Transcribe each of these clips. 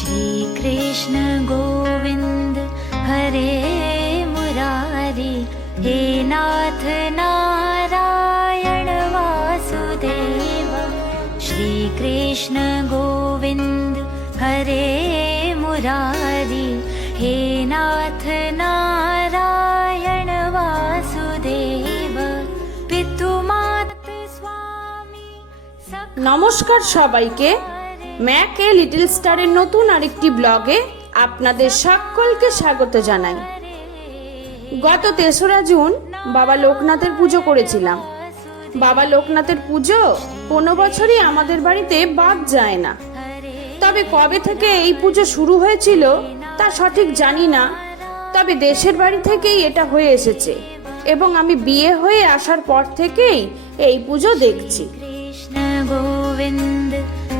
श्री कृष्ण गोविंद हरे मुरारी, हे नाथ नारायण वासुदेव। श्री कृष्ण गोविंद हरे मुरारी, हे नाथ नारायण वासुदेव। पितु मात स्वामी। নমস্কার সবাইকে, ম্যাক এ লিটল স্টারের নতুন আরেকটি ব্লগে আপনাদের সকলকে স্বাগত জানাই। গত ৩রা জুন বাবা লোকনাথের পুজো করেছিলাম। বাবা লোকনাথের পুজো কোনো বছরই আমাদের বাড়িতে বাদ যায় না। তবে কবে থেকে এই পুজো শুরু হয়েছিল তা সঠিক জানি না, তবে দেশের বাড়ি থেকেই এটা হয়ে এসেছে এবং আমি বিয়ে হয়ে আসার পর থেকেই এই পুজো দেখছি। कृष्ण गोविंद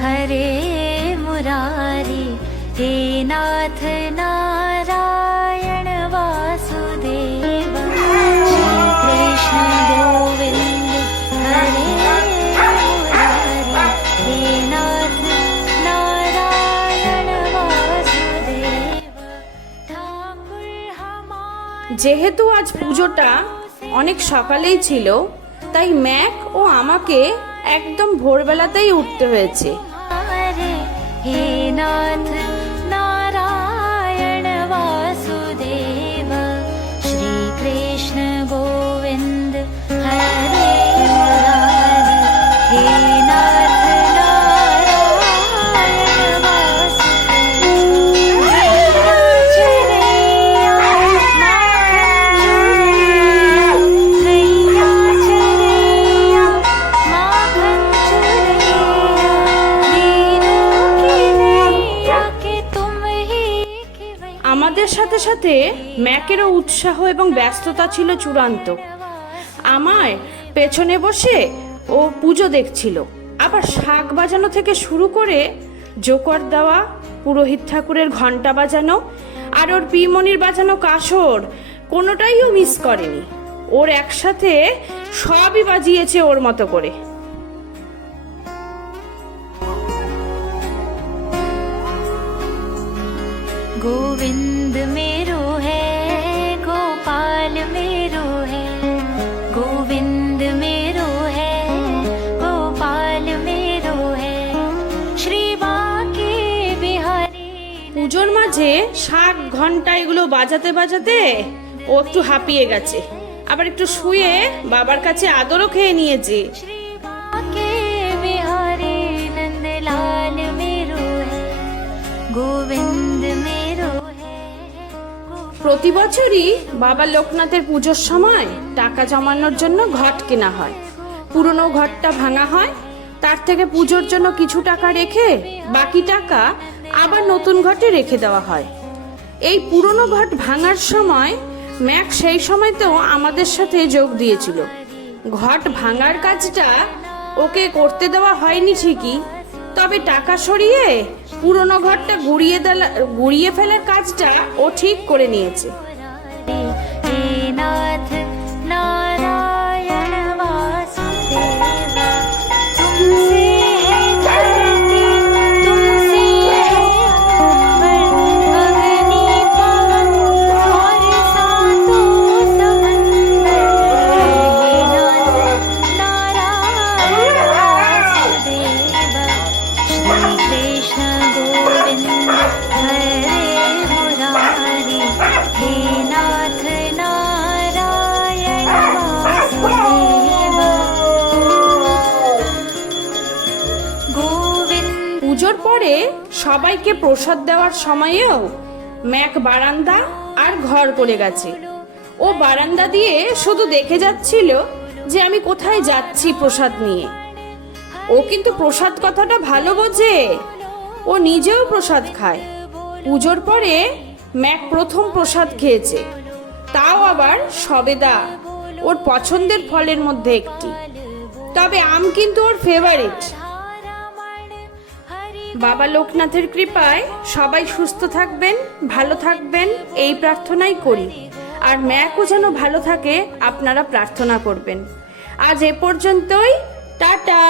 हरे मुरारी, हे नाथ नारायण वासुदेव। श्री कृष्ण गोविंद हरे मुरारी, हे नाथ नारायण वासुदेव। ठाकुर हमारे যেহেতু আজ পুজোটা অনেক সকালেই ছিল, তাই ম্যাক ও আমাকে একদম ভোরবেলাতেই উঠতে হয়েছে। हे नाथ नारायण वासुदेव। श्री कृष्ण गोविंद हरे मुरारी, हे नाथ नारायण वासुदेव। चरैया माखन चुरैया, আমাদের সাথে সাথে ম্যাকেরও উৎসাহ এবং ব্যস্ততা ছিল চূড়ান্ত। আমার পেছনে বসে ও পুজো দেখছিল, আবার শাক বাজানো থেকে শুরু করে জোকর দেওয়া, পুরোহিত ঠাকুরের ঘন্টা বাজানো আর ওর পিমনির বাজানো কাসর কোনোটাই ও মিস করেনি। ওর একসাথে সবই বাজিয়েছে ওর মতো করে। गोविंद मेरो है, गोपाल मेरो है। गोविंद मेरो है, गोपाल मेरो है। श्री बांके बिहारी। পুজোর মাঝে শাক ঘন্টা এগুলো বাজাতে বাজাতে ও একটু হাঁপিয়ে গেছে, আবার একটু শুয়ে বাবার কাছে আদরও খেয়ে নিয়েছে। श्री बांके बिहारी नंदलाल मेरो है, गोविंद मेरो है। প্রতি বছরই বাবা লোকনাথের পুজোর সময় টাকা জমানোর জন্য ঘট কেনা হয়। পুরনো ঘটটা ভাঙা হয়, তার থেকে পুজোর জন্য কিছু টাকা রেখে বাকি টাকা আবার নতুন ঘটে রেখে দেওয়া হয়। এই পুরনো ঘট ভাঙার সময় ম্যাক সেই সময়তেও আমাদের সাথে যোগ দিয়েছিল। ঘট ভাঙার কাজটা ওকে করতে দেওয়া হয়নি ঠিকই, তবে টাকা সরিয়ে পুরনো ঘরটা গুড়িয়ে ফেলার কাজটা ও ঠিক করে নিয়েছে। हे नाथ नारायण वासुदेव। तुमसे है धरती, तुमसे है अंबर, अग्नि पवन और सातों समंदर। हे नाथ नारायण वासुदेव। श्री कृष्ण गोविंद हरे मुरारी, हे नाथ नारायण वासुदेव। गोविंद পুজোর পরে সবাইকে প্রসাদ দেওয়ার সময়েও ম্যাক বারান্দা আর ঘর করে গেছে। ও বারান্দা দিয়ে শুধু দেখে যাচ্ছিল যে আমি কোথায় যাচ্ছি প্রসাদ নিয়ে। ও কিন্তু প্রসাদ কথাটা ভালো বোঝে, ও নিজেও প্রসাদ খায়। পুজোর পরে ম্যাক প্রথম প্রসাদ খেয়েছে, তাও আবার সবেদা, ওর পছন্দের ফলের মধ্যে একটি। তবে আম কিন্তু ওর ফেভারিট। বাবা লোকনাথের কৃপায় সবাই সুস্থ থাকবেন, ভালো থাকবেন এই প্রার্থনাই করি। আর ম্যাকও যেন ভালো থাকে আপনারা প্রার্থনা করবেন। আজ এ পর্যন্তই, টাটা।